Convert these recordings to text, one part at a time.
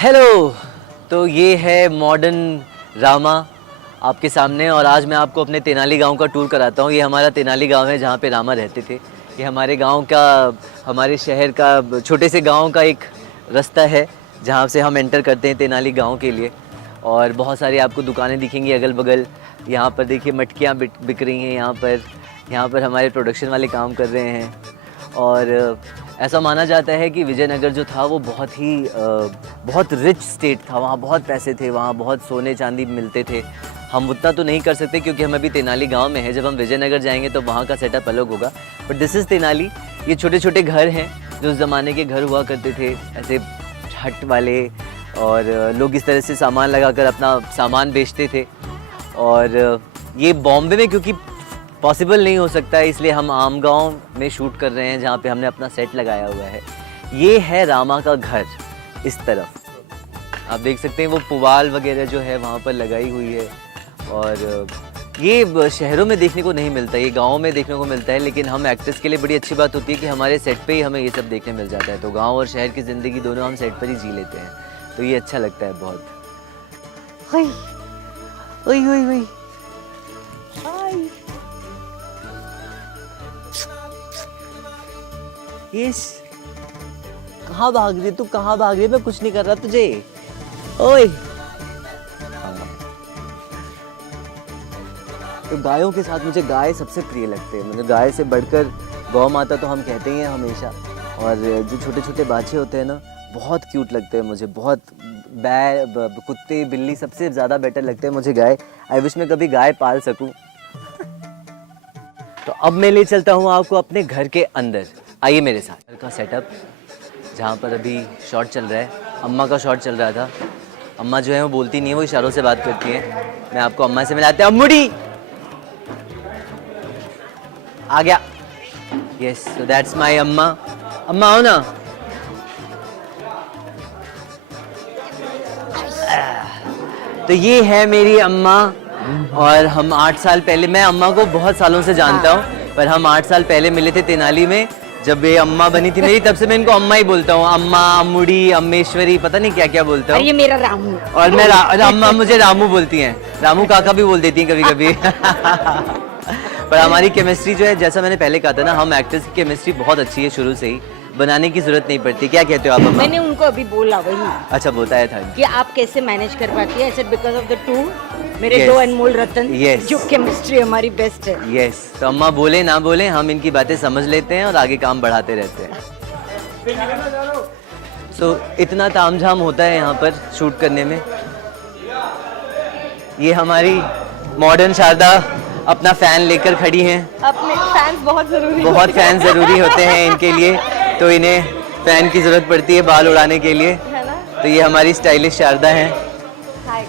Hello. तो ये है मॉडर्न रामा आपके सामने, और आज मैं आपको अपने तेनाली गांव का टूर कराता हूँ। ये हमारा तेनाली गांव है जहाँ पे रामा रहते थे। ये हमारे गांव का, हमारे शहर का, छोटे से गांव का एक रास्ता है जहाँ से हम एंटर करते हैं तेनाली गांव के लिए। और बहुत सारी आपको दुकानें दिखेंगी अगल बगल। यहाँ पर देखिए मटकियाँ बिक रही हैं। यहाँ पर हमारे प्रोडक्शन वाले काम कर रहे हैं। और ऐसा माना जाता है कि विजयनगर जो था वो बहुत रिच स्टेट था। वहाँ बहुत पैसे थे, वहाँ बहुत सोने चांदी मिलते थे। हम उतना तो नहीं कर सकते क्योंकि हम अभी तेनाली गांव में हैं। जब हम विजयनगर जाएंगे तो वहाँ का सेटअप अलग होगा। But this is Tenali. ये छोटे छोटे घर हैं जो उस ज़माने के घर हुआ करते थे, ऐसे हट वाले। और लोग इस तरह से सामान लगाकर अपना सामान बेचते थे। और ये बॉम्बे में क्योंकि पॉसिबल नहीं हो सकता है, इसलिए हम आम गांव में शूट कर रहे हैं जहाँ पे हमने अपना सेट लगाया हुआ है। ये है रामा का घर। इस तरफ आप देख सकते हैं वो पुवाल वगैरह जो है वहाँ पर लगाई हुई है। और ये शहरों में देखने को नहीं मिलता, ये गाँव में देखने को मिलता है। लेकिन हम एक्टर्स के लिए बड़ी अच्छी बात होती है कि हमारे सेट पे ही हमें ये सब देखने मिल जाता है। तो गाँव और शहर की ज़िंदगी दोनों हम सेट पर ही जी लेते हैं, तो ये अच्छा लगता है बहुत। यस, कहाँ भाग रही तू? कहाँ भाग रही? मैं कुछ नहीं कर रहा तुझे। ओए, तो गायों के साथ मुझे गाय सबसे प्रिय लगते हैं। मुझे गाय से बढ़कर गौ माता तो हम कहते ही हैं हमेशा। और जो छोटे छोटे बाछे होते हैं ना, बहुत क्यूट लगते हैं मुझे। बहुत कुत्ते बिल्ली सबसे ज़्यादा बेटर लगते हैं मुझे गाय। आई विश मैं कभी गाय पाल सकूं। तो अब मैं ले चलता हूं आपको अपने घर के अंदर। आइए मेरे साथ। घर का सेटअप जहाँ पर अभी शॉट चल रहा है, अम्मा का शॉट चल रहा था। अम्मा जो है वो बोलती नहीं है, वो इशारों से बात करती हैं। मैं आपको अम्मा से मिलाते हैं। अम्मुड़ी आ गया। यस, सो दैट्स माय अम्मा। अम्मा आओ ना। तो ये है मेरी अम्मा। और हम 8 साल पहले, मैं अम्मा को बहुत सालों से जानता हूँ, पर हम 8 साल पहले मिले थे तेनाली में जब ये अम्मा बनी थी मेरी। तब से मैं इनको अम्मा ही बोलता हूँ। अम्मा, अम्मुड़ी, अम्मेश्वरी, पता नहीं क्या क्या बोलता हूँ। ये मेरा रामू। और मैं अम्मा मुझे रामू बोलती हैं। रामू काका भी बोल देती हैं कभी कभी। पर हमारी केमिस्ट्री जो है, जैसा मैंने पहले कहा था ना, हम एक्टर्स की केमिस्ट्री बहुत अच्छी है शुरू से ही। बनाने की जरूरत नहीं पड़ती। क्या कहते हो आप अम्मा? मैंने उनको अभी बोला वही। अच्छा, बताया था कि आप कैसे मैनेज कर पाती है। I said because of the two, मेरे दो अनमोल रतन, जो केमिस्ट्री हमारी बेस्ट है। यस, तो अम्मा बोले ना बोले, हम इनकी बातें समझ लेते हैं और आगे काम बढ़ाते रहते हैं। सो इतना तामझाम होता है यहाँ पर शूट करने में। ये हमारी मॉडर्न शारदा अपना फैन लेकर खड़ी हैं। अपने फैंस बहुत जरूरी होते हैं इनके लिए, तो इन्हें फैन की जरूरत पड़ती है बाल उड़ाने के लिए। तो ये हमारी स्टाइलिश शारदा हैं।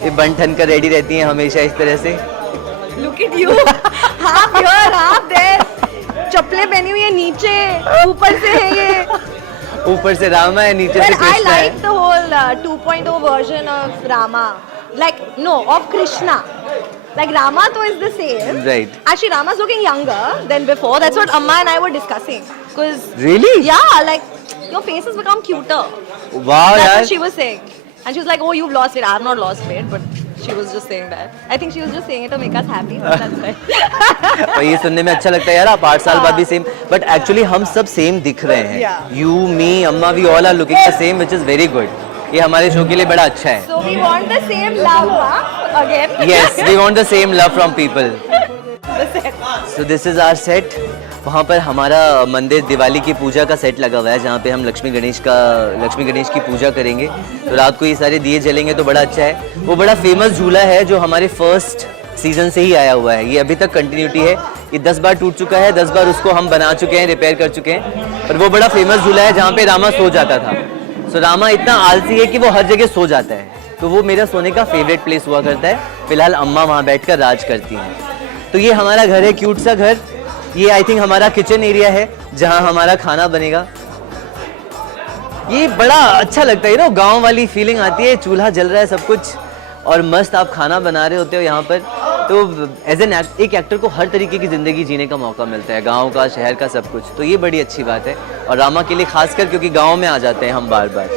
ये बन ठन कर रेडी रहती हैं हमेशा इस तरह से। Look at you, half here half there. चप्पलें पहनी हुई है नीचे, ऊपर से है ये। ऊपर से रामा है, नीचे से कृष्णा है। I like the whole 2.0 version of Rama. Like no, of Krishna. Like Rama though is the same. Right. Actually, Rama's looking younger than before. That's what Amma and I were discussing. Cause really? Yeah, like your face has become cuter. Wow, That's what she was saying. And she was like, "Oh, you've lost weight." I have not lost weight, but she was just saying that. I think she was just saying it to make us happy. But that's right. तो ये सुनने में अच्छा लगता है यार। आप 8 साल बाद भी सेम, बट एक्चुअली हम सब सेम दिख रहे हैं। You, me, अम्मा, we all are looking the same, which is very good. ये हमारे शो के लिए बड़ा अच्छा है। So we want the same love, huh? Again. Yes, we want the same love from people. So this is our set. वहाँ पर हमारा मंदिर दिवाली की पूजा का सेट लगा हुआ है जहाँ पे हम लक्ष्मी गणेश की पूजा करेंगे। तो रात को ये सारे दिए जलेंगे तो बड़ा अच्छा है। वो बड़ा फेमस झूला है जो हमारे फर्स्ट सीजन से ही आया हुआ है। ये अभी तक कंटिन्यूटी है। ये 10 बार टूट चुका है, 10 बार उसको हम बना चुके हैं, रिपेयर कर चुके हैं। पर वो बड़ा फेमस झूला है जहाँ पे रामा सो जाता था। सो रामा इतना आलसी है कि वो हर जगह सो जाता है, तो वो मेरा सोने का फेवरेट प्लेस हुआ करता है। फिलहाल अम्मा वहाँ बैठकर राज करती हैं। तो ये हमारा घर है, क्यूट सा घर। ये आई थिंक हमारा किचन एरिया है जहाँ हमारा खाना बनेगा। ये बड़ा अच्छा लगता है ना, गांव वाली फीलिंग आती है। चूल्हा जल रहा है, सब कुछ, और मस्त आप खाना बना रहे होते हो यहाँ पर। तो एज एन एक एक्टर को हर तरीके की ज़िंदगी जीने का मौका मिलता है, गांव का, शहर का, सब कुछ। तो ये बड़ी अच्छी बात है, और रामा के लिए खासकर, क्योंकि गांव में आ जाते हैं हम बार बार।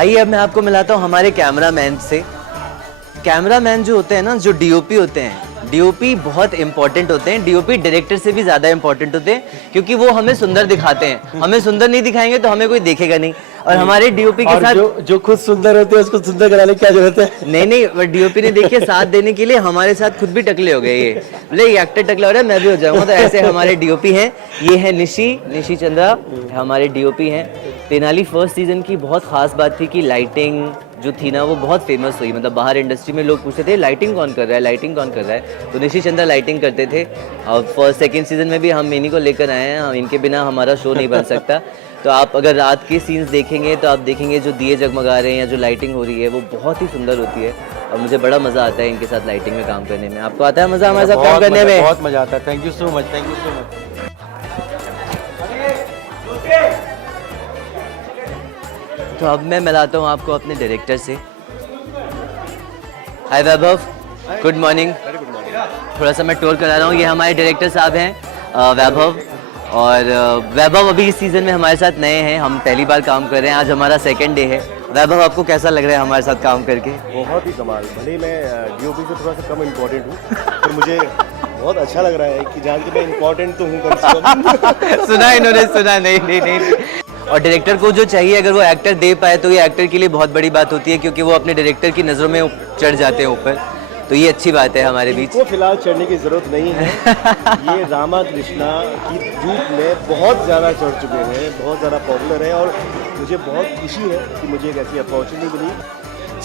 आइए अब मैं आपको मिलाता हूँ हमारे कैमरामैन से। कैमरामैन जो होते हैं ना, जो डीओपी होते हैं, डीओपी बहुत इंपॉर्टेंट होते हैं। डीओपी डायरेक्टर से भी ज़्यादा इंपॉर्टेंट होते हैं, क्योंकि वो हमें सुंदर दिखाते हैं। हमें सुंदर नहीं दिखाएंगे तो हमें कोई देखेगा नहीं। और हमारे डीओपी के और साथ जो खुद सुंदर होते हैं उसको सुंदर कराने की क्या जरूरत है? नहीं, डीओपी ने देखिए साथ देने के लिए हमारे साथ खुद भी टकले हो गए। ये बोले ये एक्टर टकला हो रहा है, मैं भी हो जाऊंगा। तो ऐसे हमारे डीओपी हैं। ये है निशी चंद्रा, हमारे डीओपी हैं। तेनाली फर्स्ट सीजन की बहुत खास बात थी कि लाइटिंग जो थी ना वो बहुत फेमस हुई। मतलब बाहर इंडस्ट्री में लोग पूछते थे लाइटिंग कौन कर रहा है, लाइटिंग कौन कर रहा है। तो निशी चंद्रा लाइटिंग करते थे। और फर्स्ट सेकंड सीजन में भी हम इन्हीं को लेकर आए हैं। इनके बिना हमारा शो नहीं बन सकता। तो आप अगर रात के सीन्स देखेंगे तो आप देखेंगे जो दिए जगमगा रहे हैं या जो लाइटिंग हो रही है वो बहुत ही सुंदर होती है। और मुझे बड़ा मज़ा आता है इनके साथ लाइटिंग में काम करने में। आपको आता है मज़ा हमारे साथ काम करने में? बहुत मजा आता है। Thank you so much, thank you so much. तो अब मैं मिलाता हूँ आपको अपने डायरेक्टर से। हाय वैभव, गुड मॉर्निंग। थोड़ा सा मैं टूर करा रहा हूँ। ये हमारे डायरेक्टर साहब हैं वैभव। और वैभव अभी इस सीज़न में हमारे साथ नए हैं, हम पहली बार काम कर रहे हैं। आज हमारा सेकंड डे है। वैभव आपको कैसा लग रहा है हमारे साथ काम करके? बहुत ही कमाल। भले ही मैं डीओपी से थोड़ा सा कम इम्पोर्टेंट हूँ, पर मुझे बहुत अच्छा लग रहा है कि जान के मैं इम्पोर्टेंट तो हूँ कम से कम। सुना इन्होंने, सुना नहीं। और डायरेक्टर को जो चाहिए अगर वो एक्टर दे पाए तो ये एक्टर के लिए बहुत बड़ी बात होती है, क्योंकि वो अपने डायरेक्टर की नज़रों में चढ़ जाते हैं ऊपर। तो ये अच्छी बात है हमारे बीच। इनको फिलहाल चढ़ने की ज़रूरत नहीं है। ये रामा कृष्णा की धूप में बहुत ज़्यादा चढ़ चुके हैं, बहुत ज़्यादा पॉपुलर है। और मुझे बहुत खुशी है कि मुझे एक ऐसी अपॉर्चुनिटी मिली।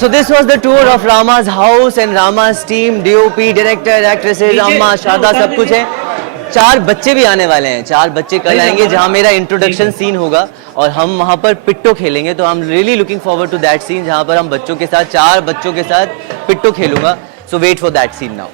So this was the tour of Rama's house and Rama's team, DOP, director, actresses, अम्मा, शादा, सब कुछ है। 4 बच्चे भी आने वाले हैं। 4 बच्चे कल आएंगे जहां मेरा इंट्रोडक्शन सीन होगा और हम वहां पर पिट्टो खेलेंगे। तो I am really looking forward to that scene, जहां पर हम बच्चों के साथ 4 बच्चों के साथ पिट्टो खेलूंगा। So wait for that scene now.